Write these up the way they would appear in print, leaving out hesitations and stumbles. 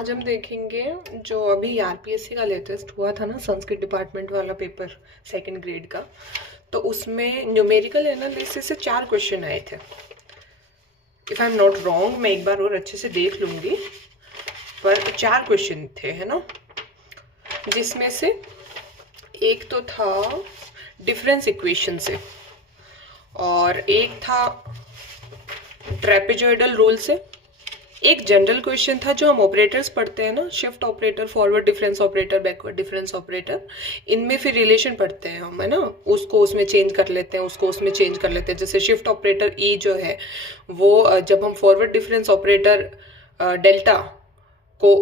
आज हम देखेंगे जो अभी आरपीएससी का लेटेस्ट हुआ था ना, संस्कृत डिपार्टमेंट वाला पेपर सेकंड ग्रेड का। तो उसमें न्यूमेरिकल एनालिसिस से 4 क्वेश्चन आए थे। If I am not wrong, मैं एक बार और अच्छे से देख लूंगी, पर 4 क्वेश्चन थे, है ना। जिसमें से एक तो था डिफरेंस इक्वेशन से, और एक था ट्रेपेजॉइडल रूल से, एक जनरल क्वेश्चन था जो हम ऑपरेटर्स पढ़ते हैं ना, shift operator, forward difference operator, backward difference operator, इनमें फिर रिलेशन पढ़ते हैं हम, है ना। उसको उसमें चेंज कर लेते हैं, उसको उसमें चेंज कर लेते हैं। जैसे शिफ्ट ऑपरेटर ई जो है वो जब हम फॉरवर्ड डिफरेंस ऑपरेटर डेल्टा को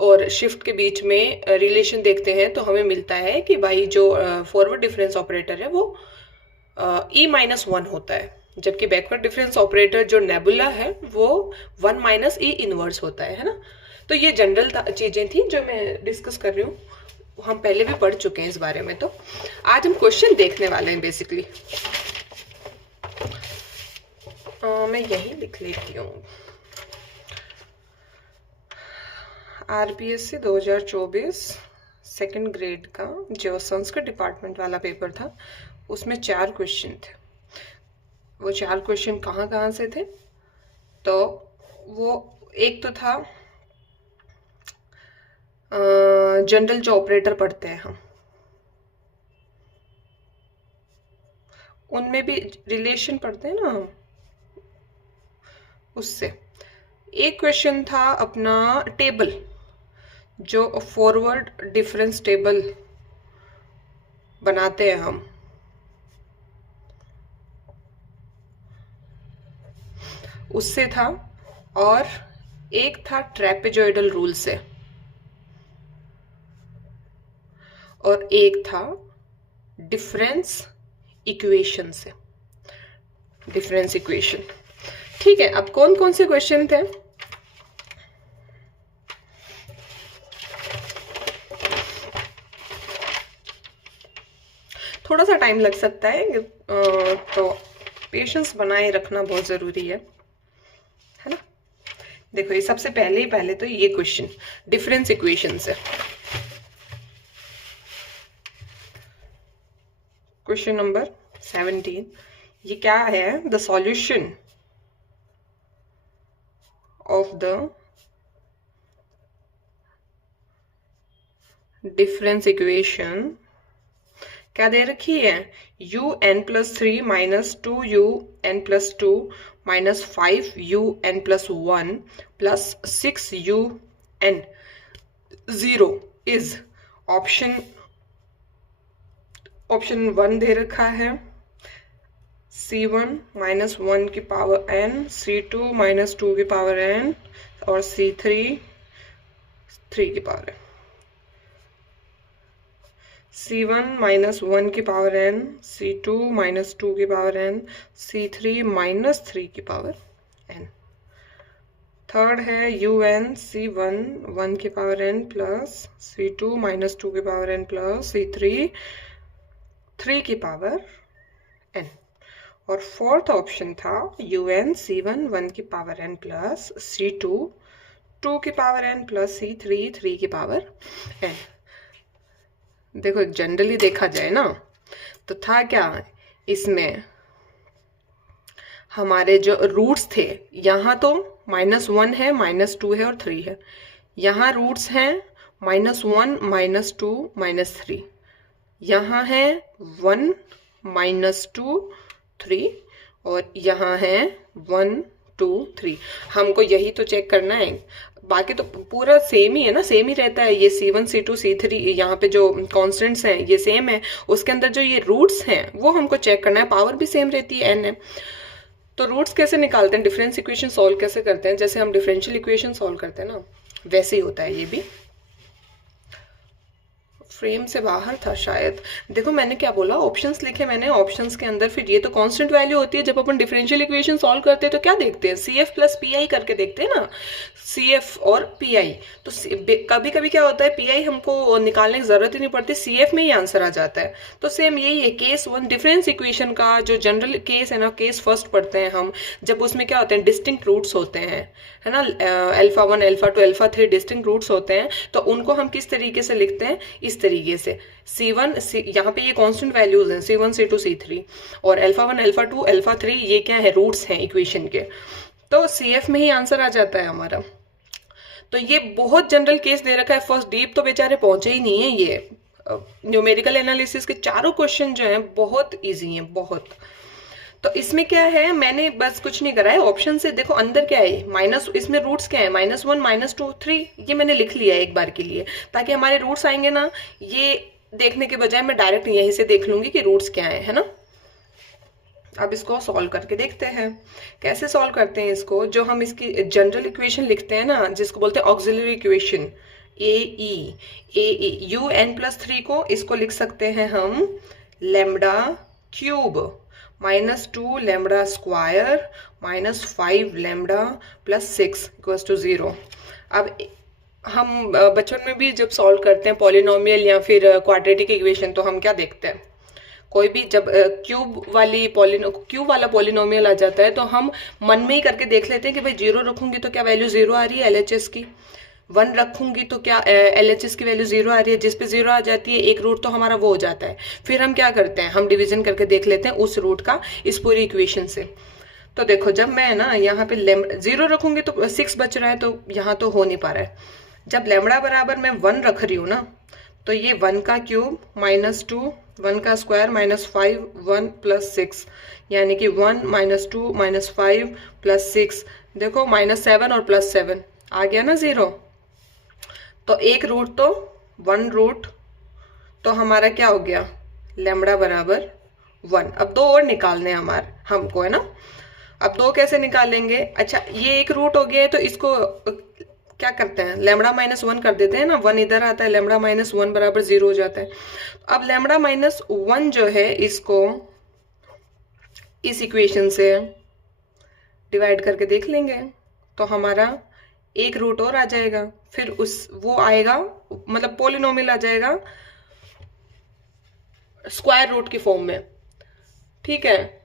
और शिफ्ट के बीच में रिलेशन देखते हैं तो हमें मिलता है कि भाई जो फॉरवर्ड डिफरेंस ऑपरेटर है वो E-1 होता है, जबकि बैकवर्ड डिफरेंस ऑपरेटर जो नेबुला है वो 1 - E इनवर्स होता है ना। तो ये जनरल चीजें थी जो मैं डिस्कस कर रही हूँ, हम पहले भी पढ़ चुके हैं इस बारे में। तो आज हम क्वेश्चन देखने वाले हैं बेसिकली। मैं यही लिख लेती हूँ, आरपीएससी 2024 सेकंड ग्रेड का जो संस्कृत डिपार्टमेंट वाला पेपर था उसमें 4 क्वेश्चन थे। वो 4 क्वेश्चन कहाँ कहाँ से थे, तो वो एक तो था जनरल जो ऑपरेटर पढ़ते हैं हम, उनमें भी रिलेशन पढ़ते हैं ना हम, उससे। एक क्वेश्चन था अपना टेबल, जो फॉरवर्ड डिफरेंस टेबल बनाते हैं हम, उससे था। और एक था ट्रेपेजॉइडल रूल से, और एक था डिफरेंस इक्वेशन से, डिफरेंस इक्वेशन। ठीक है, अब कौन कौन से क्वेश्चन थे, थोड़ा सा टाइम लग सकता है, तो पेशेंस बनाए रखना बहुत जरूरी है ना। देखो, ये सबसे पहले तो ये क्वेश्चन डिफरेंस इक्वेशन से, क्वेश्चन नंबर 17। ये क्या है, the solution of the difference equation क्या दे रखी है, UN+3 - 2UN+2 - 5UN+1 + 6UN0 is option 1 दे रखा है C1 - 1 की पावर n, C2 - 2 की पावर n, और C3 3 की पावर n। C1 - 1 की पावर n, C2 - 2 की पावर n, C3 - 3 की पावर n। थर्ड है UN C1 1 की पावर n प्लस C2 - 2 की पावर n प्लस C3 3 की पावर n। और फोर्थ ऑप्शन था UN C1 1 की पावर n प्लस C2 2 की पावर n प्लस C3 3 की पावर n। देखो, जनरली देखा जाए ना तो था क्या, इसमें हमारे जो रूट्स थे, यहाँ तो -1 है, -2 है और 3 है। यहाँ रूट्स हैं -1 -2 -3, यहाँ है 1 -2 3, और यहाँ है 1 2 3। हमको यही तो चेक करना है, बाकी तो पूरा सेम ही है ना, सेम ही रहता है। ये C1 C2 C3 यहाँ पे जो कॉन्स्टेंट्स हैं ये सेम है, उसके अंदर जो ये रूट्स हैं वो हमको चेक करना है। पावर भी सेम रहती है, n है। तो रूट्स कैसे निकालते हैं, डिफरेंस इक्वेशन सॉल्व कैसे करते हैं, जैसे हम डिफरेंशियल इक्वेशन सॉल्व करते हैं ना, वैसे ही होता है ये भी। फ्रेम से बाहर था शायद। देखो मैंने क्या बोला, ऑप्शंस लिखे मैंने, ऑप्शंस के अंदर फिर ये तो कांस्टेंट वैल्यू होती है। जब अपन डिफरेंशियल इक्वेशन सॉल्व करते हैं तो क्या देखते हैं, C F plus P I करके देखते हैं ना, सी एफ और पी आई। तो कभी कभी क्या होता है, पी आई हमको निकालने की जरूरत ही नहीं पड़ती, सी एफ में ही आंसर आ जाता है। तो सेम यही है केस वन, डिफरेंस इक्वेशन का जो जनरल केस है ना, केस फर्स्ट पढ़ते हैं हम, जब उसमें क्या होते हैं, डिस्टिंक्ट रूट्स होते हैं, है ना, alpha 1 alpha 2 alpha 3 distinct roots होते हैं। तो उनको हम किस तरीके से लिखते हैं, इस तरीके से C1 यहाँ पे ये कांस्टेंट वैल्यूज हैं, C1 C2 C3, और अल्फा 1 अल्फा 2 अल्फा 3 ये क्या है, रूट्स हैं इक्वेशन के। तो CF में ही आंसर आ जाता है हमारा। तो ये बहुत जनरल केस दे रखा है, फर्स्ट डीप तो बेचारे पहुंचे ही नहीं है। ये न्यूमेरिकल एनालिसिस के चारों क्वेश्चन जो हैं बहुत इजी हैं, बहुत। तो इसमें क्या है, मैंने बस कुछ नहीं करा है, ऑप्शन से देखो अंदर क्या है, माइनस, इसमें रूट्स क्या है, -1 -2 3, ये मैंने लिख लिया है एक बार के लिए, ताकि हमारे रूट्स आएंगे ना, ये देखने के बजाय मैं डायरेक्ट यहीं से देख लूंगी कि रूट्स क्या है ना। अब इसको सॉल्व करके देखते हैं कैसे सॉल्व करते हैं इसको। जो हम इसकी जनरल इक्वेशन लिखते हैं ना, जिसको बोलते हैं auxiliary equation, a u n plus 3 को, इसको लिख सकते हैं हम lambda cube -2 lambda square -5 lambda plus 6 equals to 0। अब हम बचपन में भी जब सॉल्व करते हैं पॉलिनोमियल या फिर क्वाड्रेटिक इक्वेशन, तो हम क्या देखते हैं, कोई भी जब क्यूब वाला पॉलिनोमियल आ जाता है तो हम मन में ही करके देख लेते हैं कि भाई 0 रखूंगी तो क्या वैल्यू 0 आ रही है LHS की, 1 रखूंगी तो क्या LHS की वैल्यू 0 आ रही है, जिस पे 0 आ जाती है एक रूट तो हमारा वो हो जाता है। फिर हम क्या करते हैं, हम डिवीजन करके देख लेते हैं उस रूट का इस पूरी इक्वेशन से। तो देखो जब मैं ना यहाँ पे 0 रखूंगी तो 6 बच रहा है, तो यहाँ तो हो नहीं पा रहा है। जब लेमड़ा बराबर मैं 1 रख रही हूँ ना, तो ये 1 का क्यूब -2 1 का स्क्वायर -5 1 प्लस 6, यानी कि 1 -2 -5 प्लस 6, देखो -7 और +7 आ गया ना 0। तो एक रूट तो 1 रूट तो हमारा क्या हो गया, लेमड़ा बराबर 1। अब 2 और निकालने हैं हमको, है ना। अब 2 कैसे निकालेंगे, अच्छा ये एक रूट हो गया है तो इसको क्या करते हैं, लेमड़ा -1 कर देते हैं ना, 1 इधर आता है, लेमड़ा -1 बराबर 0 हो जाता है। अब लेमड़ा -1 जो है, इसको इस इक्वेशन से डिवाइड करके देख लेंगे तो हमारा एक रूट और आ जाएगा, फिर वो आएगा, मतलब पॉलिनोमियल आ जाएगा स्क्वायर रूट की फॉर्म में, ठीक है।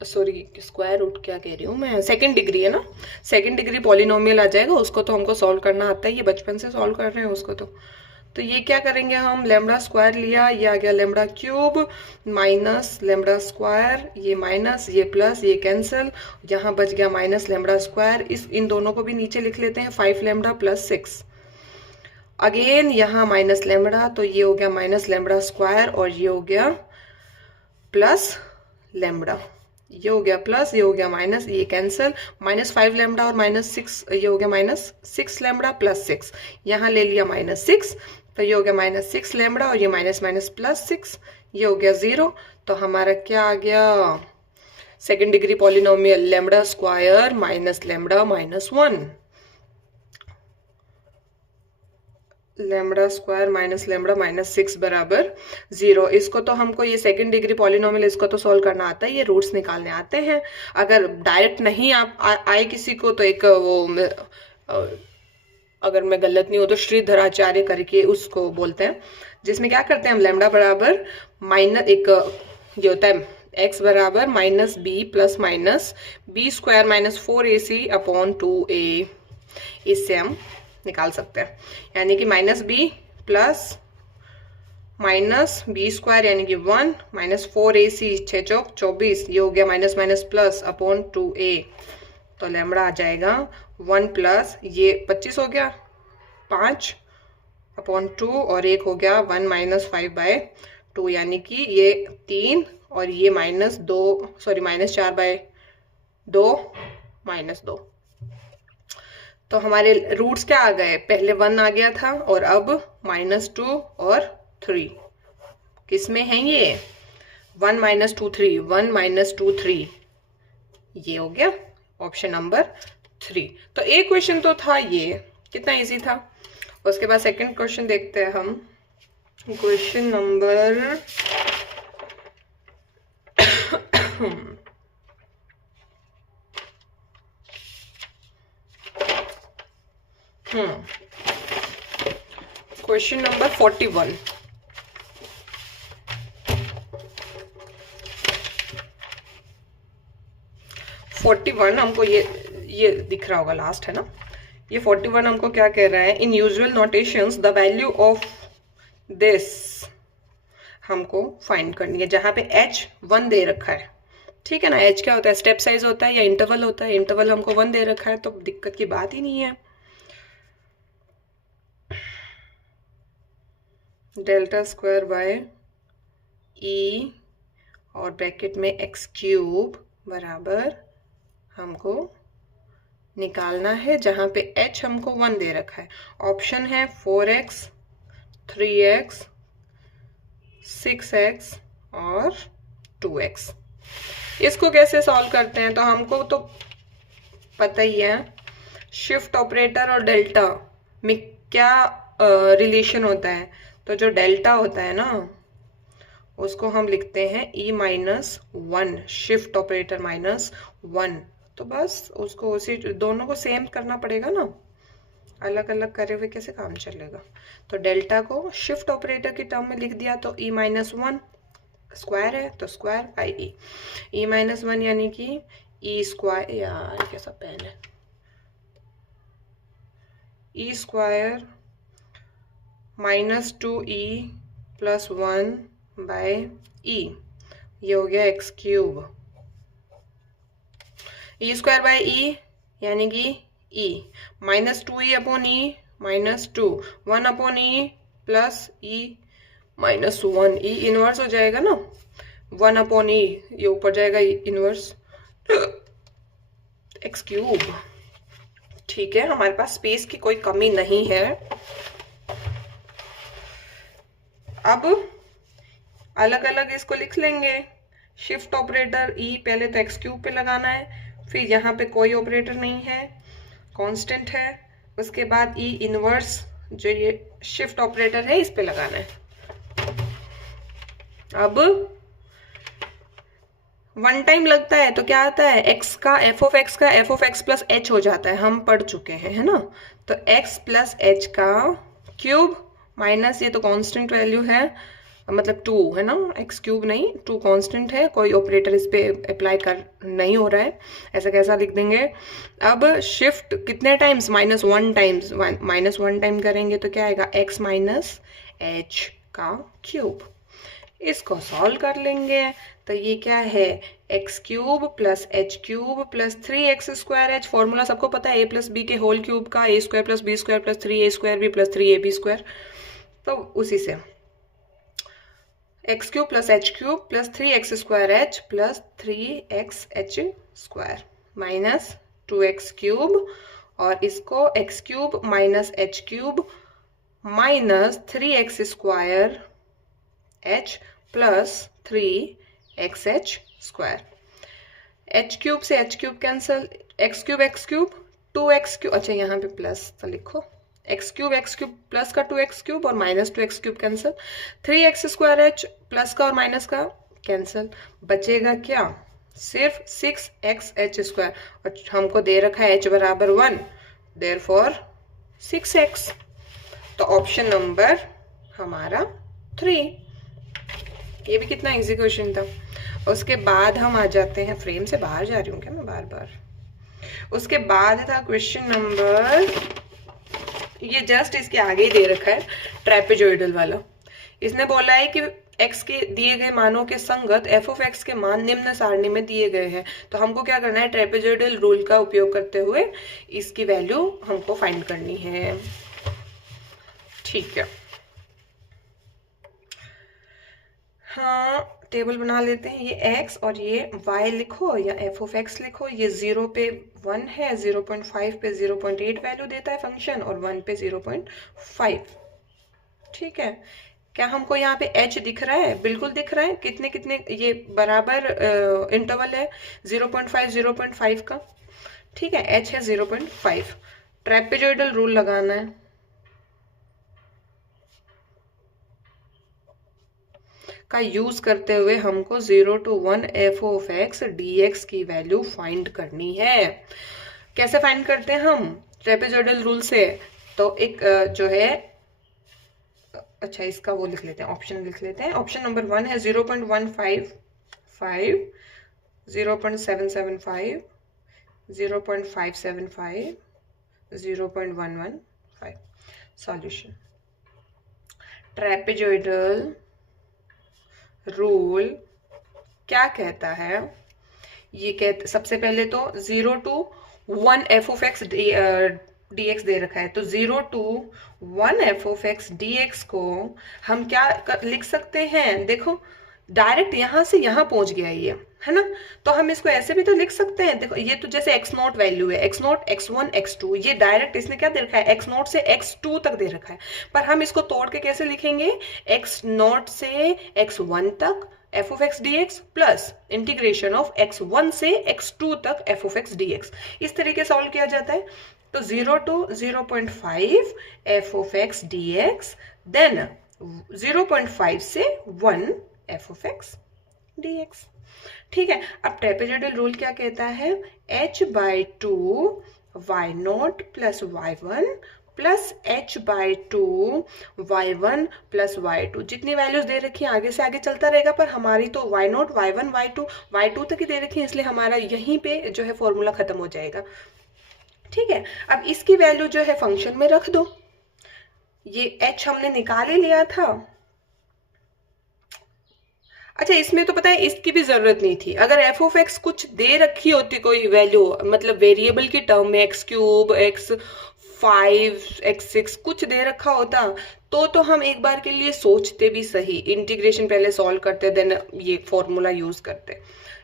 सॉरी, स्क्वायर रूट क्या कह रही हूँ मैं, सेकंड डिग्री है ना, सेकंड डिग्री पॉलिनोमियल आ जाएगा, उसको तो हमको सॉल्व करना आता है, ये बचपन से सॉल्व कर रहे हैं उसको। तो ये क्या करेंगे हम, लेमड़ा स्क्वायर लिया, ये आ गया lambda cube minus lambda square, ये माइनस ये प्लस, ये कैंसिल, यहाँ बच गया माइनस लेमड़ा स्क्वायर। इन दोनों को भी नीचे लिख लेते हैं, 5 लेमड़ा प्लस 6, अगेन यहाँ माइनस लेमड़ा, तो ये हो गया माइनस लेमड़ा स्क्वायर, और ये हो गया प्लस लेमड़ा, ये हो गया प्लस, ये हो गया माइनस, ये कैंसिल, -5 लेमड़ा और -6, ये हो गया -6 लेमड़ा प्लस 6, यहाँ ले लिया -6, तो ये हो गया -6 लेमड़ा, और ये माइनस प्लस 6, ये हो गया 0। तो हमारा क्या आ गया, second degree polynomial lambda square minus lambda -1, lambda square minus lambda -6 बराबर 0। इसको तो हमको, ये सेकंड डिग्री पॉलिनोमियल, इसको तो सॉल्व करना आता है, ये रूट्स निकालने आते हैं। अगर डायरेक्ट नहीं आए किसी को, तो एक वो अगर मैं गलत नहीं हो तो श्रीधराचार्य करके उसको बोलते हैं, जिसमें क्या करते हैं हम, लेमड़ा बराबर ये होता है x बराबर -b plus minus b square -4ac upon 2a, इससे हम निकाल सकते हैं, यानी कि -b प्लस -b स्क्वायर यानी कि 1 -4ac 6 चौक 24, ये हो गया माइनस प्लस अपॉन 2a। तो लेमड़ा आ जाएगा 1 प्लस ये 25 हो गया 5 अपॉन 2, और एक हो गया 1 -5/2, यानी कि ये 3 और ये -4/2 -2। तो हमारे रूट्स क्या आ गए, पहले 1 आ गया था और अब -2 और 3, किस में है ये, 1 -2 3, 1 -2 3, ये हो गया ऑप्शन नंबर 3। तो एक क्वेश्चन तो था ये, कितना इजी था। उसके बाद सेकंड क्वेश्चन देखते हैं हम। Question number 41। 41 हमको ये दिख रहा होगा, लास्ट है ना। ये 41 हमको क्या कह रहा है, इन usual notations the value of this हमको फाइंड करनी है, जहां पे h 1 दे रखा है। ठीक है ना, h क्या होता है, स्टेप साइज होता है या इंटरवल होता है। इंटरवल हमको 1 दे रखा है तो दिक्कत की बात ही नहीं है। डेल्टा स्क्वायर बाय ई और ब्रैकेट में एक्स क्यूब बराबर हमको निकालना है, जहां पे h हमको 1 दे रखा है। ऑप्शन है 4x, 3x, 6x और 2x। इसको कैसे सॉल्व करते हैं, तो हमको तो पता ही है शिफ्ट ऑपरेटर और डेल्टा में क्या रिलेशन होता है। तो जो डेल्टा होता है ना उसको हम लिखते हैं e-1, शिफ्ट ऑपरेटर -1। तो बस उसको उसी दोनों को सेम करना पड़ेगा ना, अलग अलग करे हुए कैसे काम चलेगा। तो डेल्टा को शिफ्ट ऑपरेटर की टर्म में लिख दिया तो e-1 स्क्वायर है तो स्क्वायर बाई e-1 यानी कि ई स्क्वायर, यार कैसा पेन है, ई स्क्वायर -2e + 1 बाय ई, ये हो गया x cube. E square by e यानी कि e -2e upon e -2, 1 upon e plus e -1, e inverse हो जाएगा ना, 1 अपॉन ई, ये ऊपर जाएगा इनवर्स एक्स क्यूब। ठीक है, हमारे पास स्पेस की कोई कमी नहीं है। अब अलग अलग इसको लिख लेंगे। शिफ्ट ऑपरेटर ई पहले तो एक्स क्यूब पे लगाना है, फिर यहाँ पे कोई ऑपरेटर नहीं है, कांस्टेंट है। उसके बाद ई इनवर्स जो ये शिफ्ट ऑपरेटर है इस पे लगाना है। अब 1 टाइम लगता है तो क्या आता है, x का f ऑफ x का f of x plus h हो जाता है, हम पढ़ चुके हैं, है ना। तो x प्लस h का क्यूब माइनस, ये तो कांस्टेंट वैल्यू है, मतलब 2 है ना, एक्स क्यूब नहीं, 2 कांस्टेंट है, कोई ऑपरेटर इस पे अप्लाई कर नहीं हो रहा है, ऐसा कैसा लिख देंगे। अब शिफ्ट कितने टाइम्स, -1 टाइम्स, -1 टाइम करेंगे तो क्या आएगा, x माइनस h का क्यूब। इसको सॉल्व कर लेंगे तो ये क्या है, x cube plus H cube plus 3x² h, formula सबको पता है, a प्लस बी के होल क्यूब का, a² plus b² plus 3a² b plus 3ab²। तो उसी से x cube plus H cube plus 3x² h plus 3xh² minus 2x cube, और इसको x cube minus h cube minus 3x² h plus 3xh²। h cube से h cube cancel, x cube 2x cube, अच्छा यहाँ पे plus तो लिखो, x cube plus का 2x cube और minus 2x cube cancel, 3x² h plus का और माइनस का कैंसल, बचेगा क्या, सिर्फ 6xh²। और हमको दे रखा है h बराबर 1, देयरफॉर 6x। तो ऑप्शन नंबर हमारा 3। ये भी कितना इजी क्वेश्चन था। उसके बाद हम आ जाते हैं, फ्रेम से बाहर जा रही हूँ क्या मैं बार बार। उसके बाद था क्वेश्चन नंबर, ये जस्ट इसके आगे ही दे रखा है, ट्रेपेजॉइडल वाला। इसने बोला है कि x के दिए गए मानों के संगत f ऑफ x के मान निम्न सारणी में दिए गए हैं। तो हमको क्या करना है, ट्रेपेजॉइडल रूल का उपयोग करते हुए इसकी वैल्यू हमको फाइंड करनी है। ठीक है, हाँ टेबल बना लेते हैं। ये x और ये y लिखो या f ऑफ x लिखो। ये 0 पे 1 है, 0.5 पे 0.8 वैल्यू देता है फंक्शन, और 1 पे 0.5। ठीक है, क्या हमको यहाँ पे h दिख रहा है, बिल्कुल दिख रहा है, कितने कितने ये बराबर इंटरवल है 0.5 0.5 का। ठीक है, h है 0.5। ट्रेपेजॉइडल रूल लगाना है। का यूज करते हुए हमको 0 to 1 f of x d x की वैल्यू फाइंड करनी है। कैसे फाइंड करते हैं हम? ट्रेपेजॉइडल रूल से। तो एक जो है, अच्छा इसका वो लिख लेते हैं, ऑप्शन लिख लेते हैं। ऑप्शन नंबर 1 है 0.155, 0.775, 0.575, 0.115। सॉल्यूशन। ट्रेपेजॉइडल रूल क्या कहता है? ये कहते, सबसे पहले तो 0 to 1 f of x d x दे रखा है, तो 0 to 1 f of x d x को हम क्या लिख सकते हैं? देखो डायरेक्ट यहां से यहां पहुंच गया ये, है ना। तो हम इसको ऐसे भी तो लिख सकते हैं। देखो ये तो जैसे x नॉट वैल्यू है, x नॉट, x1, x2, ये डायरेक्ट इसने क्या दे रखा है? x नॉट से x2 तक दे रखा है। पर हम इसको तोड़ के कैसे लिखेंगे? x नॉट से x1 तक F of x d x plus integration of x1 से x2 तक F of x d x. इस तरीके सॉल्व किया जाता है। तो 0 to 0.5 f of x d x, then 0.5 से 1 f of x d x. ठीक है। अब ट्रेपेजॉइडल रूल क्या कहता है? h/2 y not plus y1 plus h/2 y1 plus y2। जितनी वैल्यूज दे रखी है आगे से आगे चलता रहेगा, पर हमारी तो y नॉट, y1, y2 तक ही दे रखी है, इसलिए हमारा यहीं पे जो है फॉर्मूला खत्म हो जाएगा। ठीक है। अब इसकी वैल्यू जो है फंक्शन में रख दो। ये h हमने निकाल ही लिया था। अच्छा इसमें तो पता है इसकी भी जरूरत नहीं थी। अगर एफ ऑफ एक्स कुछ दे रखी होती कोई वैल्यू, मतलब वेरिएबल की टर्म में x3, x5, x6 कुछ दे रखा होता, तो हम एक बार के लिए सोचते भी सही, इंटीग्रेशन पहले सॉल्व करते, देन ये फॉर्मूला यूज करते।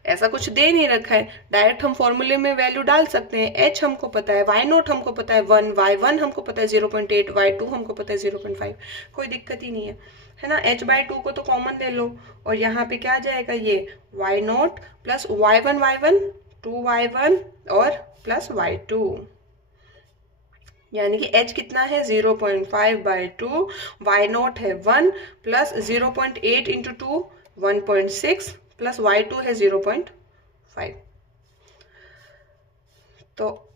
ऐसा कुछ दे नहीं रखा है, डायरेक्ट हम फॉर्मूले में वैल्यू डाल सकते हैं। h हमको पता है, y नोट हमको पता है 1, y1 हमको पता है 0.8, y2 हमको पता है 0.5, कोई दिक्कत ही नहीं है ना। h/2 को तो कॉमन ले लो, और यहाँ पे क्या आ जाएगा? ये y note plus y1, 2y1 और प्लस y2, यानी कि h कितना है? 0.5/2, y नोट है 1 प्लस 0.8 इंटू 2 1.6 प्लस y2 है 0.5। तो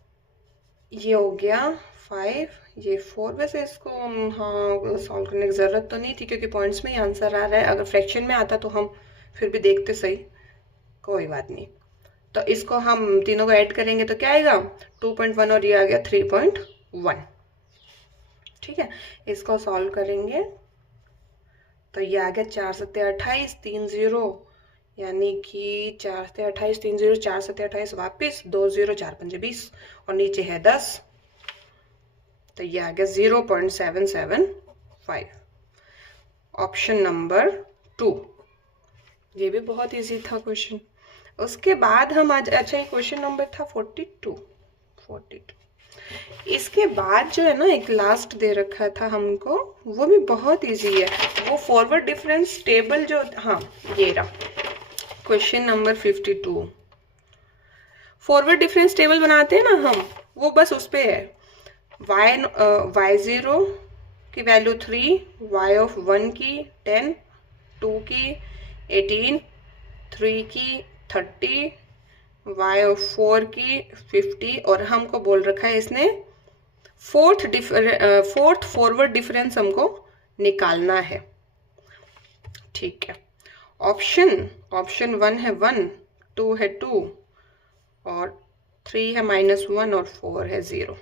ये हो गया 5, ये 4। वैसे इसको हाँ सॉल्व करने की ज़रूरत तो नहीं थी, क्योंकि पॉइंट्स में ही आंसर आ रहा है। अगर फ्रैक्शन में आता तो हम फिर भी देखते सही, कोई बात नहीं। तो इसको हम तीनों को ऐड करेंगे तो क्या आएगा? 2.1 और ये आ गया 3.1। ठीक है। इसको सॉल्व करेंगे तो ये आ गया 4 सत्ते 28, 3 0, यानी कि 4 सत्ते 28, 3 0, 4 सत्ते 28 वापिस 2 0, 4 पंजे 20 और नीचे है 10, तो ये आ गया 0.775। Option number 2। ये भी बहुत इजी था क्वेश्चन। उसके बाद हम आज, अच्छा ये क्वेश्चन नंबर था 42। इसके बाद जो है ना एक लास्ट दे रखा था हमको, वो भी बहुत इजी है। वो फॉरवर्ड डिफरेंस टेबल जो, हाँ ये रहा question number 52। Forward difference table बनाते हैं ना हम, वो बस उस पे है। y0 की वैल्यू 3, y ऑफ 1 की 10, 2 की 18, 3 की 30, y ऑफ 4 की 50, और हमको बोल रखा है इसने फोर्थ फॉरवर्ड डिफरेंस हमको निकालना है। ठीक है। ऑप्शन 1 है 1, 2 है 2 और 3 है -1 और 4 है 0।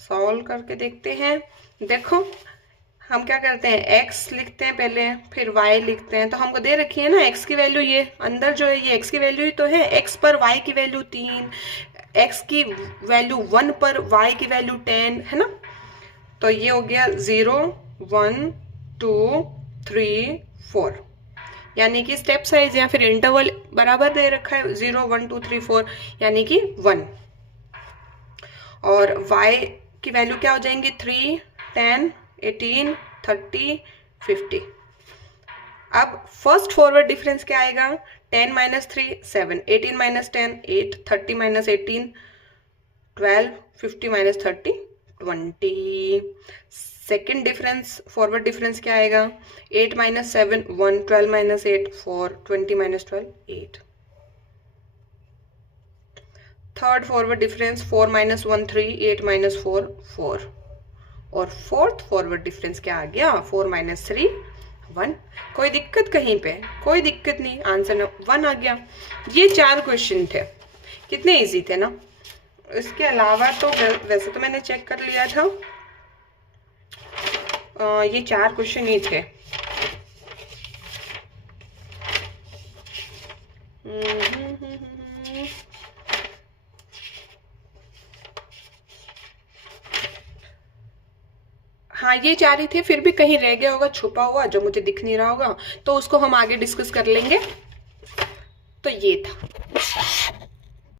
सॉल्व करके देखते हैं। देखो हम क्या करते हैं, x लिखते हैं पहले, फिर y लिखते हैं। तो हमको दे रखी है ना x की वैल्यू, ये अंदर जो है ये x की वैल्यू ही तो है। x पर y की वैल्यू 3, x की वैल्यू 1 पर y की वैल्यू 10 है ना। तो ये हो गया 0 1 2 3 4, यानी कि स्टेप साइज या फिर इंटरवल बराबर दे रखा है 0 1 2 3 4, यानी कि 1। और y की वैल्यू क्या हो जाएंगी? 3 10 18 30 50। अब फर्स्ट फॉरवर्ड डिफरेंस क्या आएगा? 10 - 3 7, 18 - 10 8, 30 - 18 12, 50 - 30 20। सेकेंड डिफरेंस, फॉरवर्ड डिफरेंस क्या आएगा? 8 minus 7 1, 12 minus 8 4, 20 minus 12 8। Third forward difference 4 minus 1 3, 8 minus 4 4। और फोर्थ फॉरवर्ड डिफरेंस क्या आ गया? 4 माइनस 3 1। कोई दिक्कत कहीं पे? कोई दिक्कत नहीं, आंसर 1 आ गया। ये 4 क्वेश्चन थे, कितने इजी थे ना। इसके अलावा तो वैसे तो मैंने चेक कर लिया था, ये 4 क्वेश्चन ही थे। हाँ ये 4 ही थे, फिर भी कहीं रह गया होगा छुपा हुआ जो मुझे दिख नहीं रहा होगा, तो उसको हम आगे डिस्कस कर लेंगे। तो ये था।